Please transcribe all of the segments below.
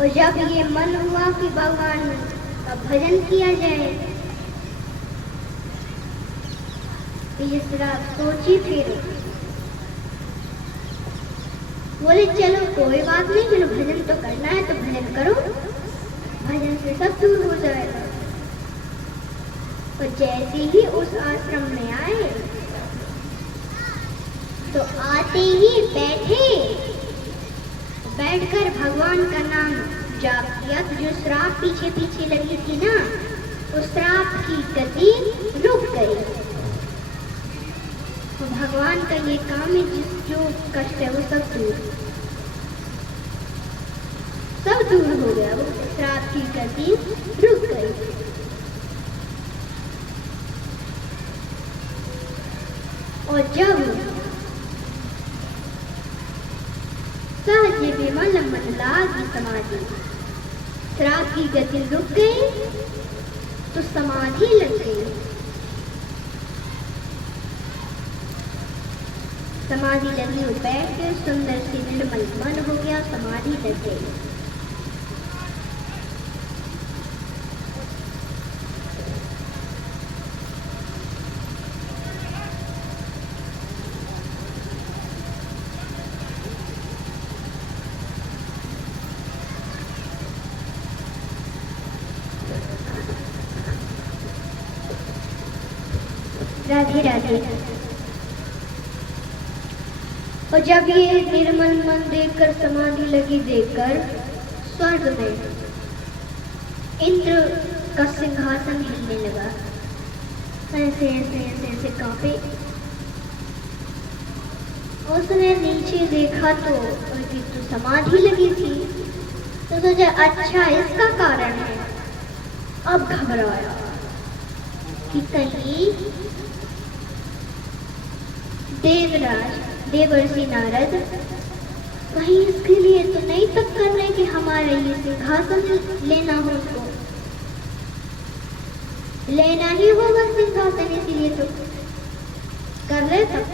और जब ये मन हुआ कि भगवान का भजन किया जाए, इस रात सोची, फिर बोले चलो कोई बात नहीं, चलो भजन तो करना है तो भजन करो, भजन से सब दूर हो जाएगा। और जैसे ही उस आश्रम में आए तो आते ही बैठकर भगवान का नाम जाप किया। तो जो श्राप पीछे पीछे लगी थी ना, उस श्राप की गति रुक गई। तो भगवान का ये काम है, जो कष्ट है वो सब दूर हो गया, वो श्राप की गति रुक गई। और जब सहज विमल मन लागी समाधि, श्राप की गति रुक गई तो समाधि लग गई। समाधि लगी और बैठ गए, सुंदर सी निर्मल मन हो गया, समाधि लग गई। राधे राधे। और जब ये निर्मल मन देखकर, समाधि लगी देखकर, स्वर्ग में इंद्र का सिंहासन हिलने लगा, ऐसे ऐसे ऐसे ऐसे कांपे। उसने नीचे देखा तो उनकी तो समाधि लगी थी, तो सोचा अच्छा इसका कारण है। अब घबराया कि कहीं देवर्षि नारद कहीं इसके लिए तो नहीं तब कर रहे कि हमारा ये सिंहासन लेना हो, उसको लेना ही होगा सिंहासन, इसीलिए तो कर रहे तब।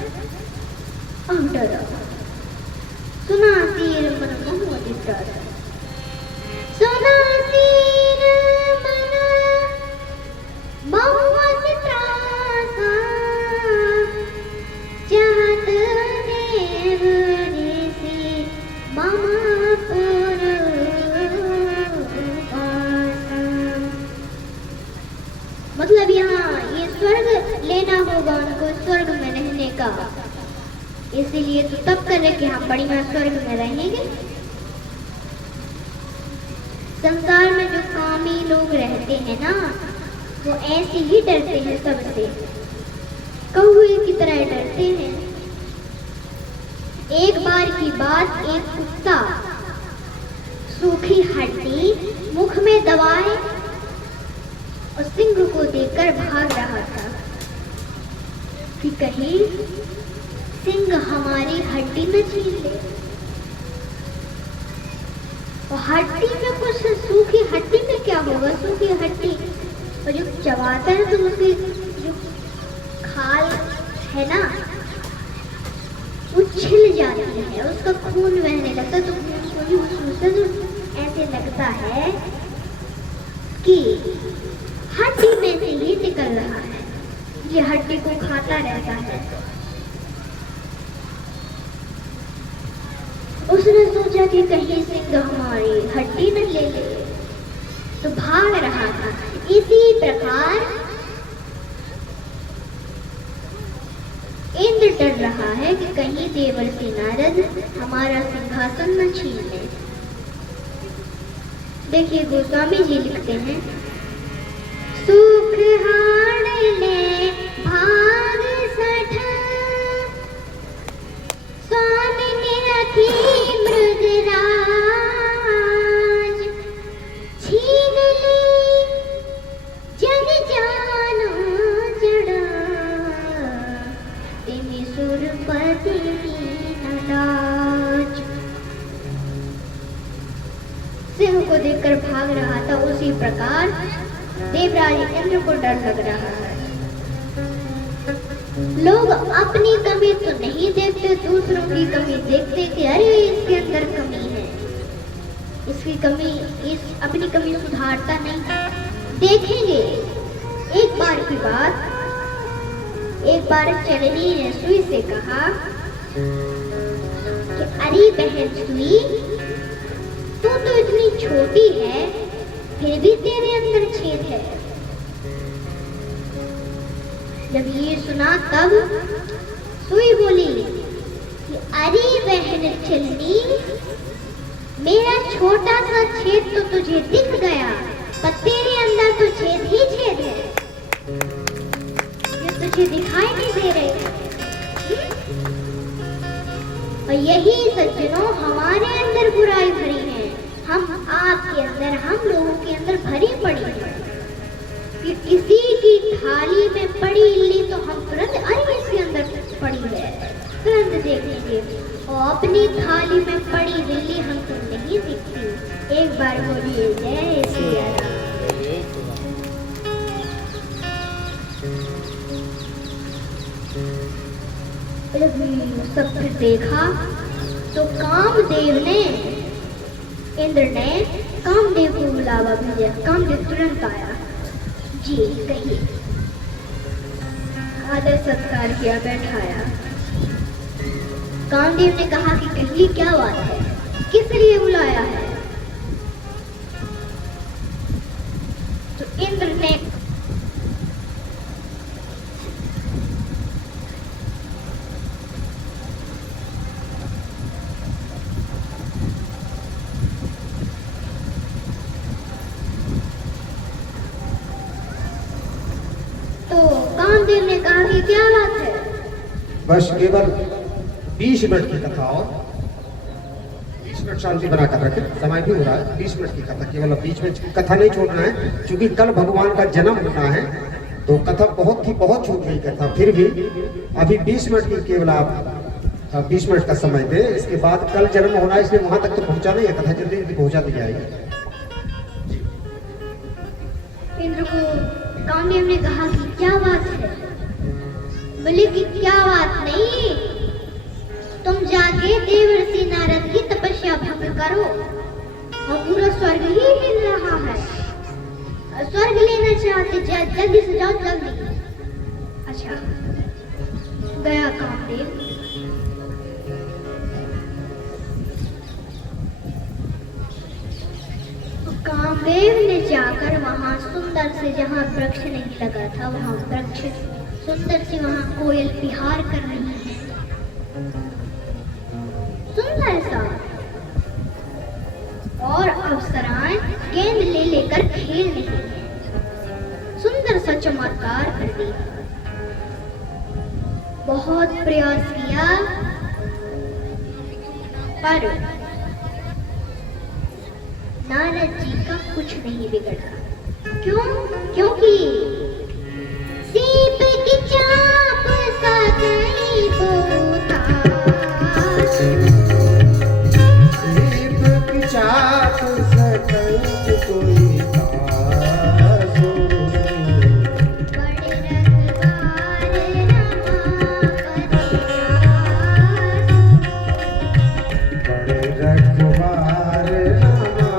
अब डरा, सुना तीर मन मोहित डरा, सुना तीर मन बहुत त्रासा, चाहत देव ऋषि मम पुर वासा। मतलब यहाँ ये स्वर्ग लेना होगा उनको, स्वर्ग में रहने का, इसीलिए तो तब कर रहे कि हम बढ़िया स्वर्ग में रहेंगे। संसार में जो कामी लोग रहते हैं ना, वो ऐसे ही डरते हैं सबसे, कौवे की तरह डरते हैं। एक बार की बात, एक कुत्ता सूखी हड्डी मुख में दबाए और सिंह को देखकर भाग रहा था कि कहीं सिंह हमारी हड्डी न छीन ले। और हड्डी में कुछ, सूखी हड्डी में क्या होगा, सूखी हड्डी और जो चबाता है तो उसकी जो खाल है ना वो छिल जाती है, उसका खून बहने लगता है। तो ऐसे लगता है कि हड्डी में से ही निकल रहा है, ये हड्डी को खाता रहता है। उसने सोचा कि कहीं सिंह हमारी हड्डी न ले ले, तो भाग रहा था। इसी प्रकार इंद्र डर रहा है कि कहीं देवर्षि नारद हमारा सिंहासन न छीन ले। देखिए गोस्वामी जी लिखते हैं, सुख हाड़ ले भाग सठ, स्वामी ने रखी मृगराज, छीन ली जन जानो जड़ा, तिनि सुरपति नाज। सिंह को देखकर भाग रहा था, उसी प्रकार देवराज इंद्र को डर लग रहा है। लोग अपनी कमी तो नहीं देखते, दूसरों की कमी देखते कि अरे इसके अंदर कमी है। इसकी कमी, इस अपनी कमी सुधारता नहीं। देखेंगे। एक बार की बात, एक बार चरनी ने सुई से कहा कि अरे बहन सुई, तू तो इतनी छोटी है, फिर भी तेरे अंदर छेद है। जब ये सुना तब सुई बोली कि अरे बहन चलनी, मेरा छोटा सा छेद तो तुझे दिख गया, पर तेरे अंदर तो छेद ही छेद है जो तुझे दिखाई नहीं दे रहे। और यही सज्जनों हमारे अंदर बुराई भरी है। हम आपके अंदर, हम लोगों के अंदर भरी पड़ी है कि किसी की थाली में पड़ी इल्ली तो हम तुरंत अरे इसके अंदर पड़ी है, तुरंत देखेंगे। और अपनी थाली में पड़ी बिल्ली हमको नहीं दिखती। एक बार बोलिए जय सिया राम। सब फिर देखा तो कामदेव ने, इंद्र ने कामदेव को बुलावा भेजा। कामदेव तुरंत आया। जी कहिए। आदर सत्कार किया, बैठाया। कामदेव ने कहा कि कहिए क्या बात है, किस लिए बुलाया है? तो इंद्र ने कामदेव ने कहा कि क्या बात है? बस केवल 20 मिनट की कथा, और 20 मिनट शांति बनाकर रखें, समय भी हो रहा है। 20 मिनट की कथा, केवल बीच में कथा नहीं छोड़ना है, क्योंकि कल भगवान का जन्म होना है, तो कथा बहुत छूट गई कथा। फिर भी अभी 20 मिनट की केवल आप 20 मिनट का समय दें। इसके बाद कल जन्म होना है, इसलिए वहां तक तो पहुंचा नहीं है, कथा जल्दी जल्दी पहुंचा दी जाएगी। इंद्र को कामदेव ने कहा कि क्या बात है? बोले कि क्या बात नहीं, तुम जाके देवर्षि नारद की तपस्या भंग करो। और पूरा स्वर्ग ही हिल रहा है, स्वर्ग लेना चाहते, जल्दी से जाओ जल्दी। अच्छा, गया कामदेव। कामदेव ने जाकर वहां सुंदर से, जहां वृक्ष नहीं लगा था वहां वृक्ष सुंदर से, वहां कोयल विहार कर रही है, सुंदर सा। और अप्सराएं गेंद ले लेकर खेल रही है, सुंदर सा चमत्कार कर दी। बहुत प्रयास किया पर नारद जी का कुछ नहीं बिगड़ा। क्यों? क्योंकि सीप की चाप सा गई पोताश, सीप की चाप सा गई कोई ताश, बड़े रखवार रमापति दास, बड़े रखवार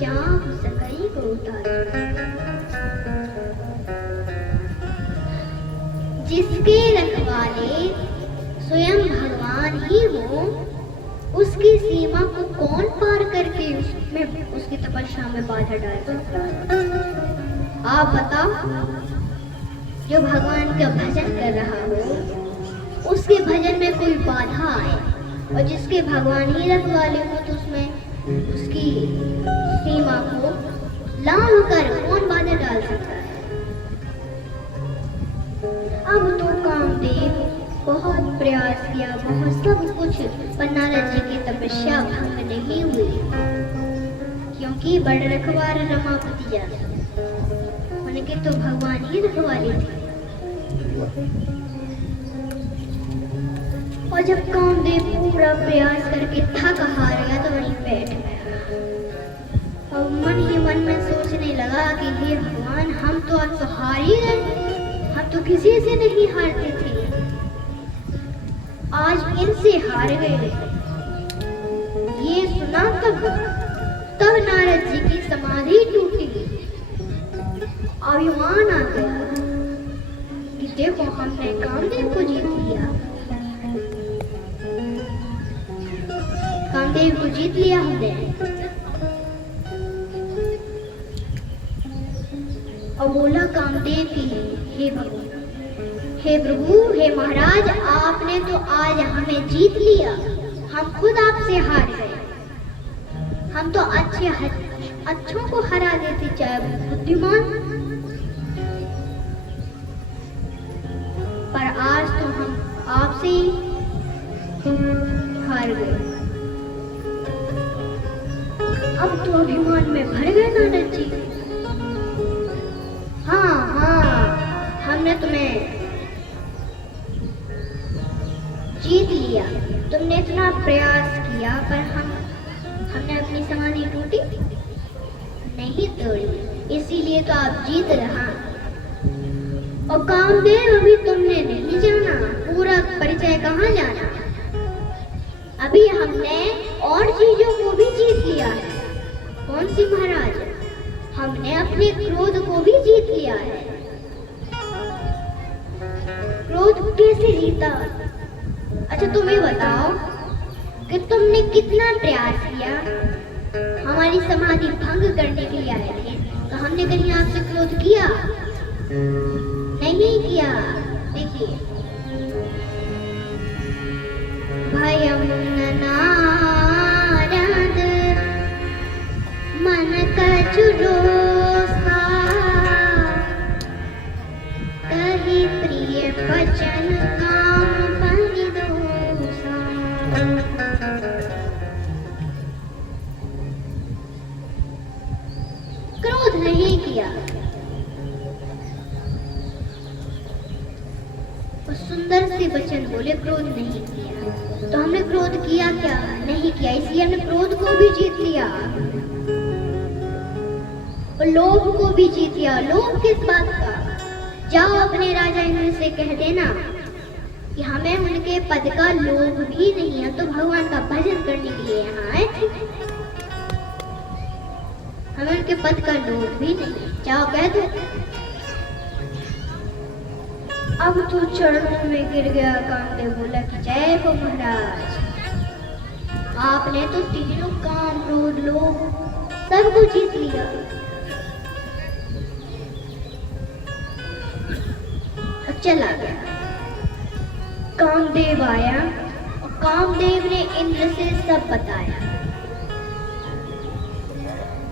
चाप सकई को उतारे। जिसके रखवाले स्वयं भगवान ही हो, उसकी सीमा को कौन पार करके उसमें उसकी तपस्या में बाधा डाल सकता है? आप बताओ। जो भगवान का भजन कर रहा हो उसके भजन में कोई बाधा आए, और जिसके भगवान ही रखवाले हो तो उसमें उसकी सीमा को लांघ कर कौन बाधा डाल सकता है? अब तो कामदेव बहुत प्रयास किया, बहुत सब कुछ, पर नारद जी की तपस्या भंग नहीं हुई, क्योंकि बड़ रखवार रमापति जाता, उनके तो भगवान ही रखवाले थे। और जब कामदेव पूरा प्रयास करके थक हार गया तो वहीं बैठ गया और मन ही मन में सोचने लगा कि हे भगवान, हम तो आज तो हार ही गए, हम तो किसी से नहीं हारते थे, आज इनसे हार गए। ये सुना तब नारद जी की समाधि टूटी, अभिमान आ गया कि देखो हमने कामदेव को जीत लिया, कामदेव को जीत लिया हमने। और बोला कामदेव की, हे भगवान, हे प्रभु, हे महाराज, आपने तो आज हमें जीत लिया, हम खुद आपसे हार गए। हम तो अच्छों को हरा देते, चाहे बुद्धिमान, पर आज तो हम आपसे हार गए। अब तो अभिमान में भर गए नारद जी। हाँ, हमने तुम्हें जीत लिया, तुमने इतना प्रयास किया, पर हमने अपनी समाधि टूटी नहीं तोड़ी, इसीलिए तो आप जीत रहा। और कामदेव, अभी तुमने नहीं जाना, पूरा परिचय कहाँ जाना, अभी हमने और चीजों को भी जीत लिया है। कौन सी महाराज? हमने अपने क्रोध को भी जीत लिया है। क्रोध कैसे जीता? अच्छा तुम्हें बताओ कि तुमने कितना प्रयास किया, हमारी समाधि भंग करने के लिए आए थे, तो हमने कहीं आपसे क्रोध किया? नहीं किया। देखिए, भयम नारद मन कछु रोषा, कहि प्रिय वचन काम परिदोषा। क्रोध नहीं किया, सुंदर से वचन बोले, क्रोध नहीं किया। तो हमने क्रोध किया क्या? नहीं किया, इसलिए हमने क्रोध को भी जीत लिया और लोभ को भी जीत लिया। लोभ किस बात का? जाओ अपने राजा इंद्र से कह देना कि हमें उनके पद का लोभ भी नहीं है, तो भगवान का भजन करने के लिए यहाँ आए थे, हमें उनके पद का लोभ भी नहीं, जाओ कह दो। अब तो चरणों में गिर गया कामदेव, बोला कि जय हो महाराज, आपने तो तीनों काम, क्रोध, लोभ सबको जीत लिया। और चला गया। कामदेव आया और कामदेव ने इंद्र से सब बताया,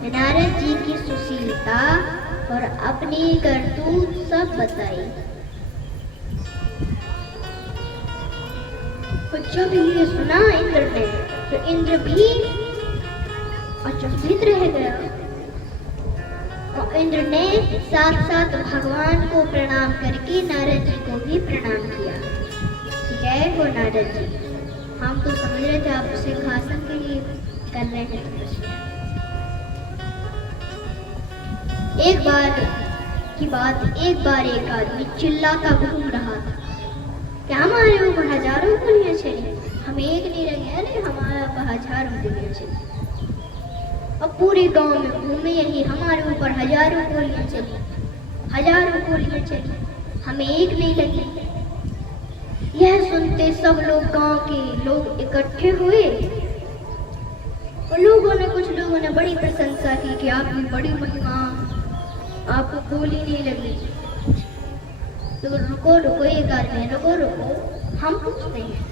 नारद जी की सुशीलता और अपनी करतूत सब बताई। जब ये सुना इंद्र ने, तो इंद्र भी अचंभित रह गया और इंद्र ने साथ साथ भगवान को प्रणाम करके नारद जी को भी प्रणाम किया। जय हो नारद जी, हम तो समझ रहे थे आप सिंहासन के लिए कर रहे हैं तपस्या। एक बार की बात, एक बार एक आदमी चिल्लाता घूम रहा था, क्या हमारे ऊपर हजारों गोलियां चली, हम एक नहीं रहे, अरे हमारा हजारों गोलियां चली। और पूरे गांव में घूमे, यही हमारे ऊपर हजारों गोलियां चली, हजारों गोलियां चली, हमें एक नहीं लगी। यह सुनते सब लोग, गांव के लोग इकट्ठे हुए और कुछ लोगों ने बड़ी प्रशंसा की कि आपकी बड़ी महिमा, आपको गोली नहीं लगी। तो रुको रुको, एक आदमी, रुको रुको, हम पूछते हैं।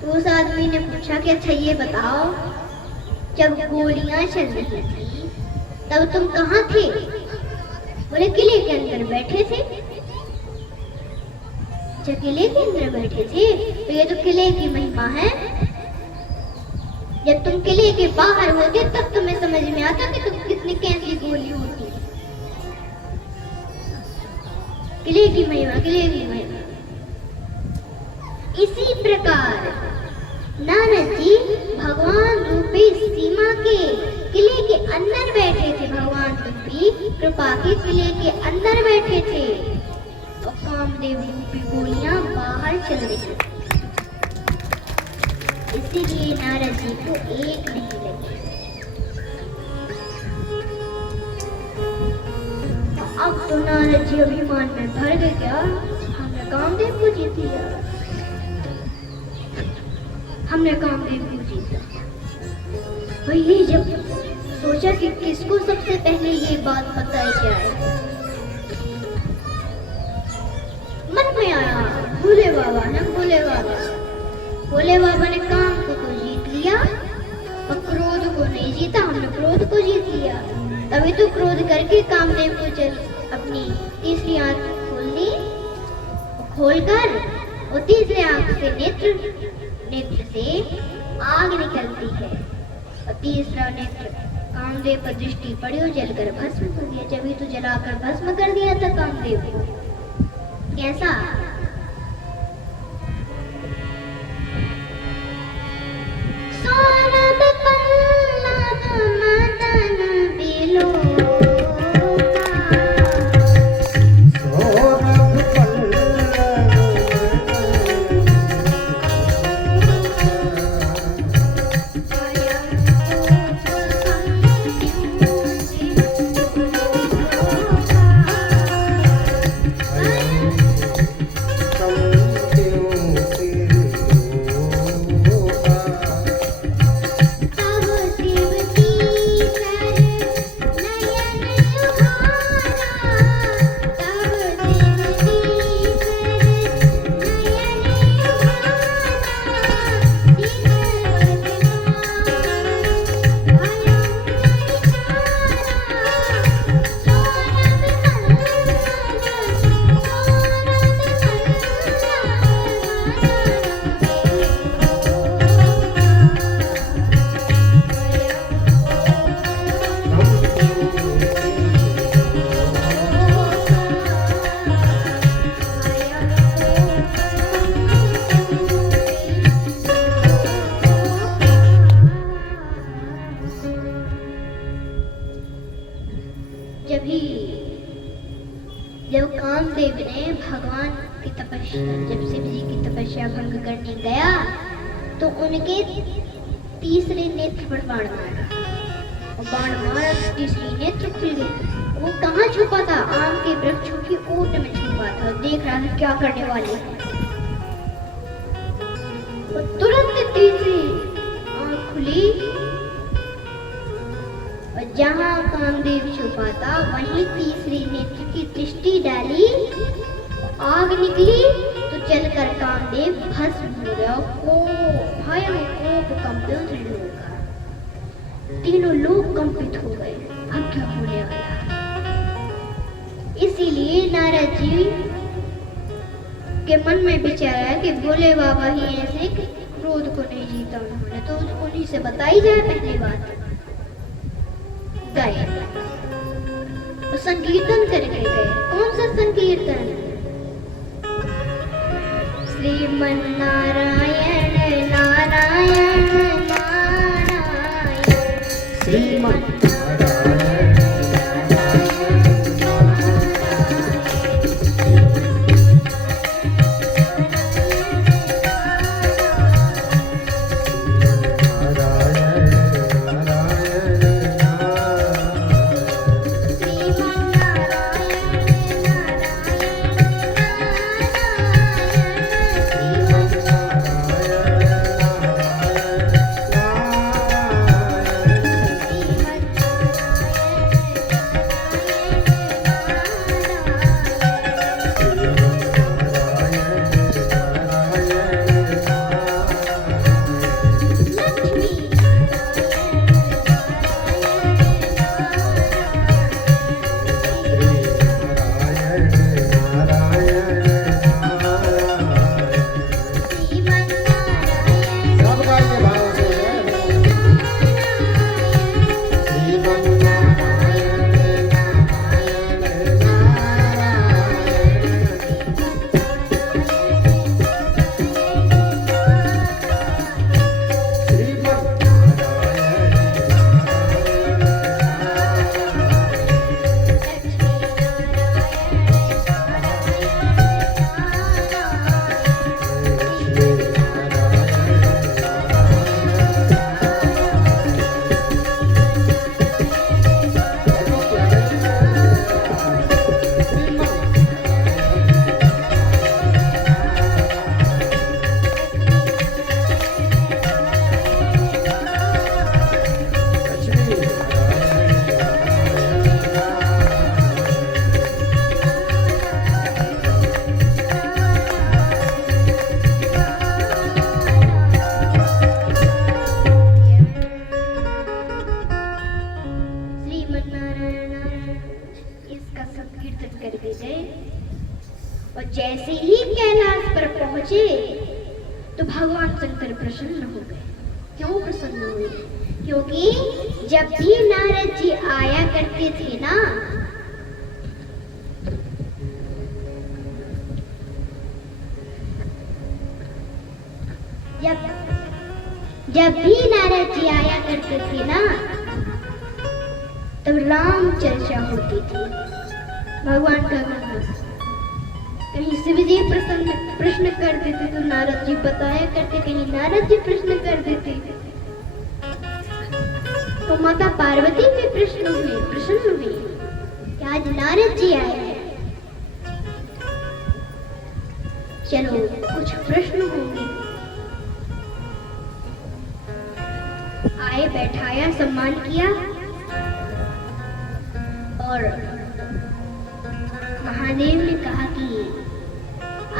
तो उस आदमी ने पूछा कि अच्छा ये बताओ, जब गोलियां चल रही थी तब तुम कहाँ थे? बोले किले के अंदर बैठे थे। अच्छा किले के अंदर बैठे थे, तो ये तो किले की महिमा है। जब तुम किले के बाहर होते तब तुम्हें समझ में आता कि तुम कितनी कैसी गोली होती। किले की महिमा, किले की महिमा। इसी प्रकार नारद जी भगवान रूपी सीमा के किले के अंदर बैठे थे, भगवान रूपी कृपा के किले के अंदर बैठे थे और कामदेव रूपी गोलियां बाहर चल रही थी। इसीलिए नारद जी को एक नहीं लगी। अब तो नारद जी अभिमान में भर गए, क्या हमने कामदेव को जीत लिया, हमने कामदेव को जीता। वही जब सोचा कि किसको सबसे पहले ये बात बताई जाए, मन में आया भोले बाबा ने। भोले बाबा ने काम को तो जीत लिया और क्रोध को नहीं जीता, हमने क्रोध को जीत लिया। तभी तो क्रोध करके कामदेव को चल अपनी तीसरी आंख खोलनी, खोलकर और तीसरे आंख से नेत्र से आग निकलती है और तीसरा नेत्र कामदेव पर दृष्टि पड़ी और जलकर भस्म कर दिया। जब ही तो जलाकर भस्म कर दिया था कामदेव को। कैसा? सौरभ पल्लव मदन बिलोका, सौरभ पल्लव जब कामदेव ने भगवान की तपस्या, जब शिव जी की तपस्या भंग करने गया तो उनके तीसरे नेत्र पर बाण मारा और बाण मारा तो तीसरी नेत्र खुल गई। वो कहाँ छुपा था? आम के वृक्षों की ओट में छुपा था, देख रहा था क्या करने वाले हैं। तुरंत तीसरी आंख खुली और जहां कामदेव छुपा था वहीं तीसरी नेत्र की दृष्टि डाली, आग निकली तो चलकर कामदेव भस्म हो गया। कोप कंपित होगा, तीनों लोग कंपित हो गए। अब क्या होने वाला? इसीलिए नारद जी के मन में विचार आया कि भोले बाबा ही ऐसे क्रोध को नहीं जीता उन्होंने, तो उन्हीं से बताई जाए पहली बात। गए तो संकीर्तन करके गए। कौन सा संकीर्तन? श्रीमन नारायण नारायण नारायण, श्रीमन नारायण नारायण श्रीमन नारायण नारायण इसका सब कीर्तन करके गए। और जैसे ही कैलाश पर पहुंचे तो भगवान शंकर प्रसन्न हो गए। क्यों प्रसन्न हुए? क्योंकि जब भी नारद जी आया करते थे ना, जब भी नारद जी आया करते थे ना, तब राम चर्चा होती थी, भगवान का गाना। कहीं शिव जी प्रश्न कर देते तो नारद जी बताया करते, कहीं नारद जी प्रश्न कर देते तो माता पार्वती भी प्रसन्न हुई कि आज नारद जी आए हैं। चलो कुछ प्रश्न होंगे। आए, बैठाया, सम्मान किया और महादेव ने कहा कि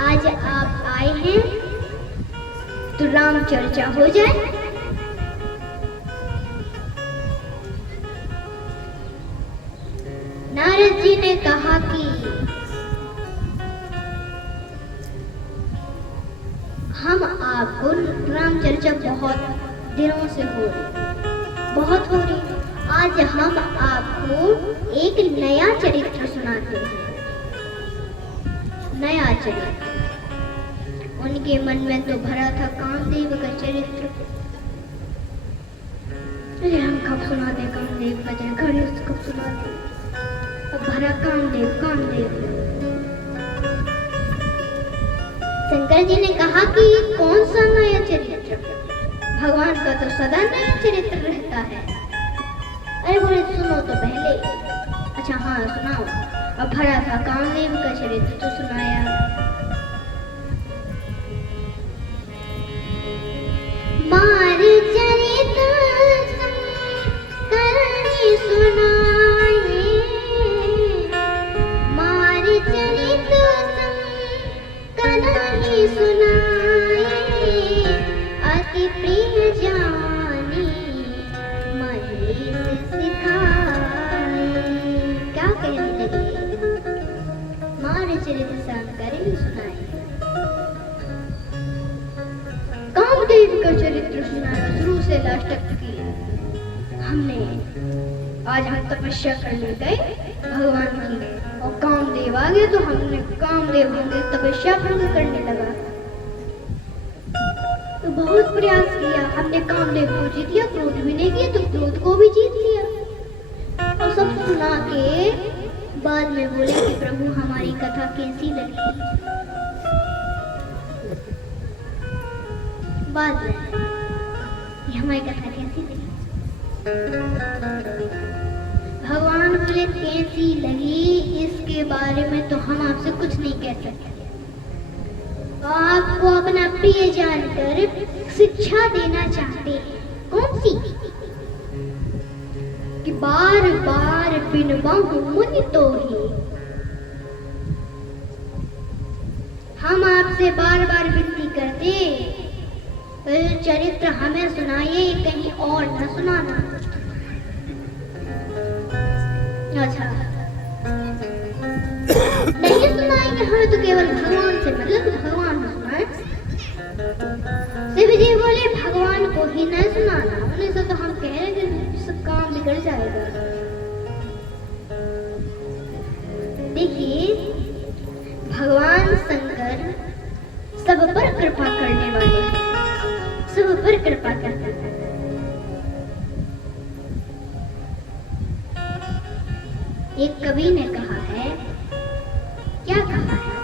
आज आप आए हैं तो राम चर्चा हो जाए। नारद जी ने कहा कि हम आपको राम चर्चा बहुत दिनों से हो रही, आज हम आपको एक नया चरित्र सुनाते हैं। नया चरित्र उनके मन में तो भरा था कामदेव का चरित्र। अरे हम कब सुना दे कामदेव का चरित्र, कब सुना दे। अब भरा कामदेव। शंकर जी ने कहा कि कौन सा नया चरित्र? भगवान का तो सदा नया चरित्र रहता है। अरे बोले सुनो तो पहले। अच्छा हाँ सुनाओ। अब भरा था कामदेव का चरित्र तो सुनाया। मार चरित्र करणी सुनाए, मार चरित्र करणी सुनाए, अति प्रिय जानी महेश सिखाए। क्या कहने लगे? मार चरित्र करणी सुनाए, कामदेव का चरित्र सुनाया शुरू से लास्ट तक की। हमने आज हम तपस्या करने गए भगवान की और कामदेव आ गए तो हमने कामदेव हमने तपस्या भंग करने लगा। तो बहुत प्रयास किया, हमने कामदेव को जीत लिया, क्रोध भी नहीं किया तो क्रोध को भी जीत लिया। और सब सुना के बाद में बोले कि प्रभु हमारी कथा कैसी लगी। बाद में ये हमारी कथा कैसी लगी? भगवान बोले कैसी लगी इसके बारे में तो हम आपसे कुछ नहीं कह सकते। आपको अपना प्रिय जानकर शिक्षा देना चाहते हैं। कौन सी? कि बार बार बिन बाहु मुनि तो ही। हम आपसे बार बार विनती करते चरित्र हमें सुनाइए, कहीं और न सुनाना। अच्छा नहीं सुनाएंगे हमें तो केवल भगवान से मतलब भगवान को सुनाए। शिव जी बोले भगवान को ही न सुनाना, उन्हें से तो हम कह रहे थे सब काम बिगड़ जाएगा। देखिए भगवान शंकर सब पर कृपा करने वाले हैं, सब पर कृपा करते हैं। एक कवि ने कहा है, क्या कहा है?